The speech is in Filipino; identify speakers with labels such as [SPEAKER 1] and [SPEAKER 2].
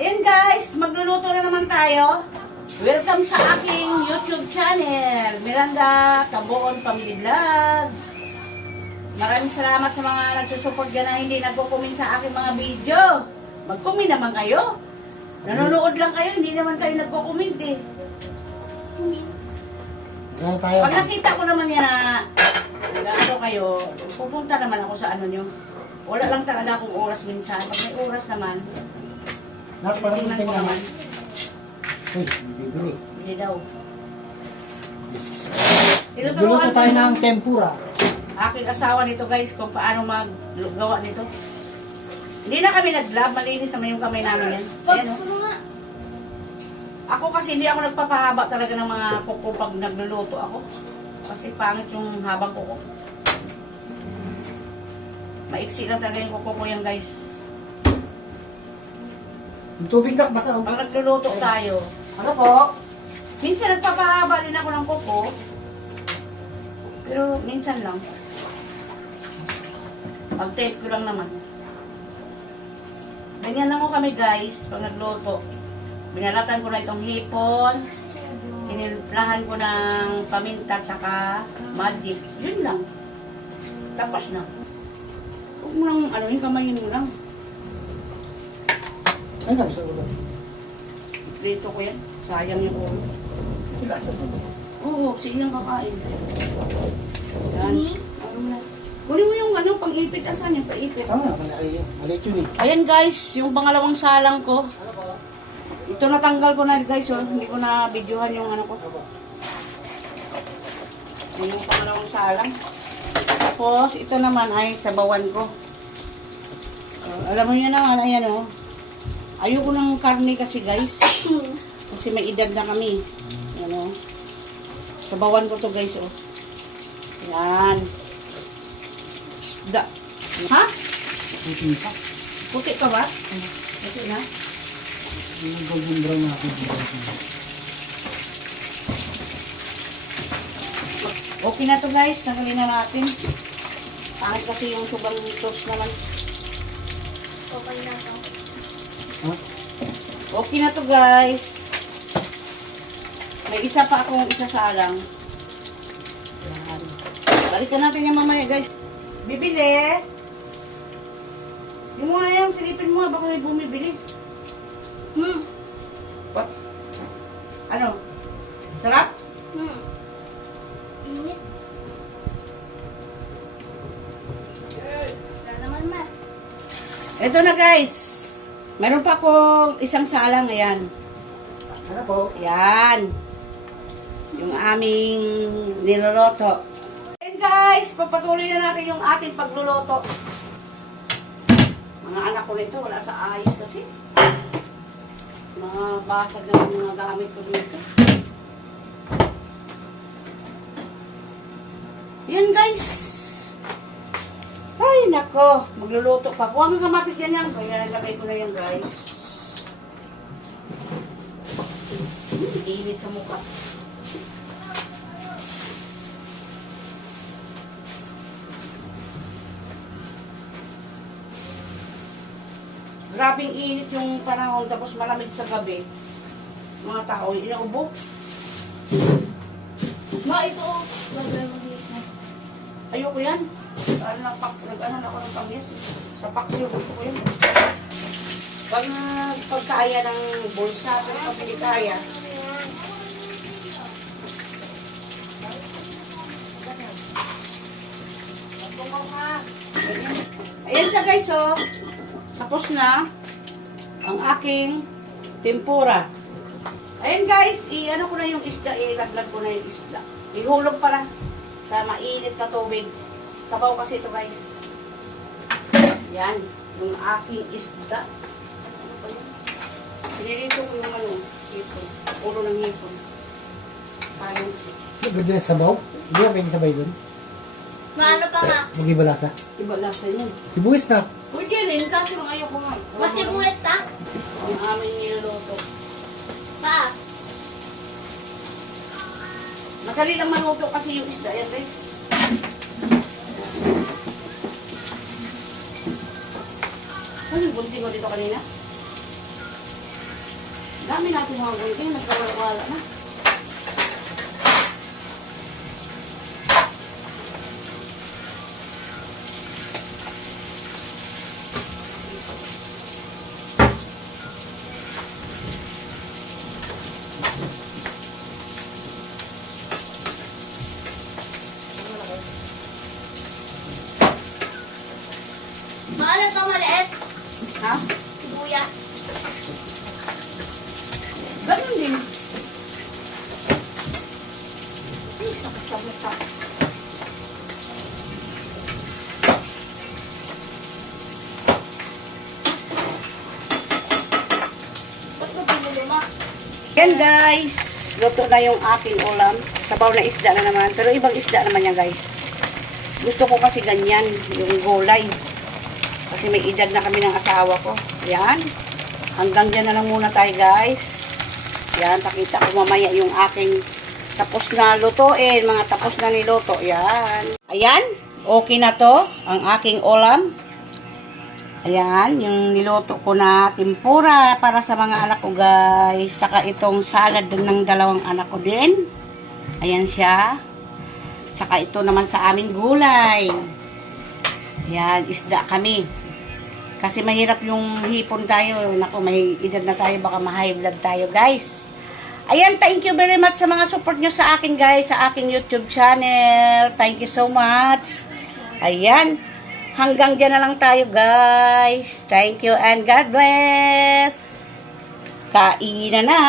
[SPEAKER 1] Ayan guys, magluluto na naman tayo. Welcome sa aking YouTube channel, Miranda Kabuon Family Vlog. Maraming salamat sa mga nagsusupport dyan na hindi nagko-comment sa aking mga video. Mag-comment naman kayo. Nanonood lang kayo, hindi naman kayo nagko-comment eh.
[SPEAKER 2] Ano tayo?
[SPEAKER 1] Pag nakita ko naman yan na ano kayo, pupunta naman ako sa ano nyo. Wala lang talaga akong oras minsan. Pag may oras naman, Ko
[SPEAKER 2] naman. Uy, bibili.
[SPEAKER 1] Bili daw. Tinuturuan
[SPEAKER 2] tayo ng tempura.
[SPEAKER 1] aking asawa nito guys kung paano maggawa nito. Hindi na kami nag-vlog, malinis naman yung kamay namin yan. Ayan, oh. Ako kasi hindi ako nagpapahaba talaga ng mga kuko pag nagluluto ako. Kasi pangit yung habang kuko. Maiksi lang talaga yung kuko ko yan guys.
[SPEAKER 2] Yung tubig nak, basta.
[SPEAKER 1] Pag nagluluto tayo,
[SPEAKER 2] Ano po?
[SPEAKER 1] minsan nagpapahaba din ako ng kuko. Pero minsan lang. Pag tape ko lang naman. Ganyan lang ko kami guys, pag nagluto. Binalatan ko na itong hipon. Tinimplahan ko ng paminta at saka magic. Yun lang. Tapos na. Huwag mo lang, ano yung kamayin mo lang.
[SPEAKER 2] Ay, nga, sa ulo.
[SPEAKER 1] Prito ko yan. Sayang yung ulo.
[SPEAKER 2] Ilasa mo.
[SPEAKER 1] Oo, silang kakain. Yan. Ano mo na. Kunin mo yung ano, pang-ipit. Asan yung pang-ipit?
[SPEAKER 2] Tama nga, mali, maliit yun eh.
[SPEAKER 1] Ayan guys, yung pangalawang salang ko.
[SPEAKER 2] Ano po?
[SPEAKER 1] Ito natanggal ko na guys, oh. hindi ko na videohan yung ano ko. Yan yung pangalawang salang. Tapos, ito naman ay sabawan ko. Uh, alam mo nyo naman, ayan oh. Ayoko ng karne kasi guys. Kasi may edad na kami. Ayan oh. Sabawan ko to guys oh. Yan. Da. Ha?
[SPEAKER 2] Puti pa.
[SPEAKER 1] Puti ka ba? Puti na?
[SPEAKER 2] Golden brown natin.
[SPEAKER 1] Okay na to guys, tanggalin na natin. Pangit kasi yung subang toast naman.
[SPEAKER 2] Ha?
[SPEAKER 1] Okay na to guys. May isa pa akong isasalang. Yan. Balikan natin yung mamaya guys. Bibili. Yung mga yan, silipin mo nga, baka may bumibili.
[SPEAKER 3] Hmm.
[SPEAKER 1] What? Ano? Sarap?
[SPEAKER 3] Hmm. Init.
[SPEAKER 1] Ito na guys. Meron pa akong isang salang, ayan.
[SPEAKER 2] Ano po?
[SPEAKER 1] Yan. Yung aming niloloto. And guys, pagpatuloy na natin yung ating pagluluto. Mga anak ko nito, wala sa ayos kasi. Mga basag na yung mga gamit ko dito. Yan guys. Nako. Magluluto pa. Kuha nga kamatis yan yan. Kaya nalagay ko na yan guys. Hmm, Init sa mukha. Grabing init yung panahon tapos malamig sa gabi. Mga tao, inaubo.
[SPEAKER 3] Ma, ito oh.
[SPEAKER 1] Ayoko yan. Para nagpak, nag-ano na ako ng pamyas. Sa paksiw, gusto ko yun. Pag pagkaya ng bulsa, pag hindi kaya, Ayan siya guys, oh. Tapos na ang aking tempura. Ayan guys, i-ano ko na yung isda, ilaglag ko na yung isda. Ihulog pala sa mainit na tubig. Sabaw kasi ito guys. Yan, yung aking isda. Ano ba yun? Pinilito ko yung ano, hipon. Ulo ng hipon. Sayang kasi.
[SPEAKER 2] Ganda yung sabaw? Hindi ka pwede sabay doon.
[SPEAKER 3] Maano pa ma?
[SPEAKER 2] Mag-iba lasa.
[SPEAKER 1] Iba lasa yun.
[SPEAKER 2] Sibuyas na.
[SPEAKER 1] Pwede rin, kasi yung ayoko nga.
[SPEAKER 3] Masibuhat ta?
[SPEAKER 1] Ang aming niluluto.
[SPEAKER 3] Pa.
[SPEAKER 1] Madali lang maluto kasi yung isda yan guys. Ano yung bunting ko dito kanina? Dami natin mga gunting, nagkawala-wala na.
[SPEAKER 3] Maano to maliit?
[SPEAKER 1] Ha?
[SPEAKER 3] Sibuyas.
[SPEAKER 1] Ganun din. Ay, sakit sa? Yan guys, luto na yung aking ulam. Sabaw na isda na naman. Pero ibang isda naman yan guys. Gusto ko kasi ganyan, yung gulay. Kasi may edad na kami ng asawa ko. Yan. Hanggang dyan na lang muna tayo guys. Yan, pakita ko mamaya yung aking tapos na lutuin. Mga tapos na niluto. Yan. Ayan, okay na to. Ang aking ulam. Ayan, yung niluto ko na tempura para sa mga anak ko guys. Saka itong salad ng dalawang anak ko din. Ayan siya. Saka ito naman sa amin gulay. Ayan, isda kami. Kasi mahirap yung hipon tayo. Naku, may edad na tayo. Baka ma-high blood tayo guys. Ayan, thank you very much sa mga support nyo sa akin guys. Sa aking YouTube channel. Thank you so much. Ayan. Hanggang dyan na lang tayo, guys. Thank you and God bless. Kainan na.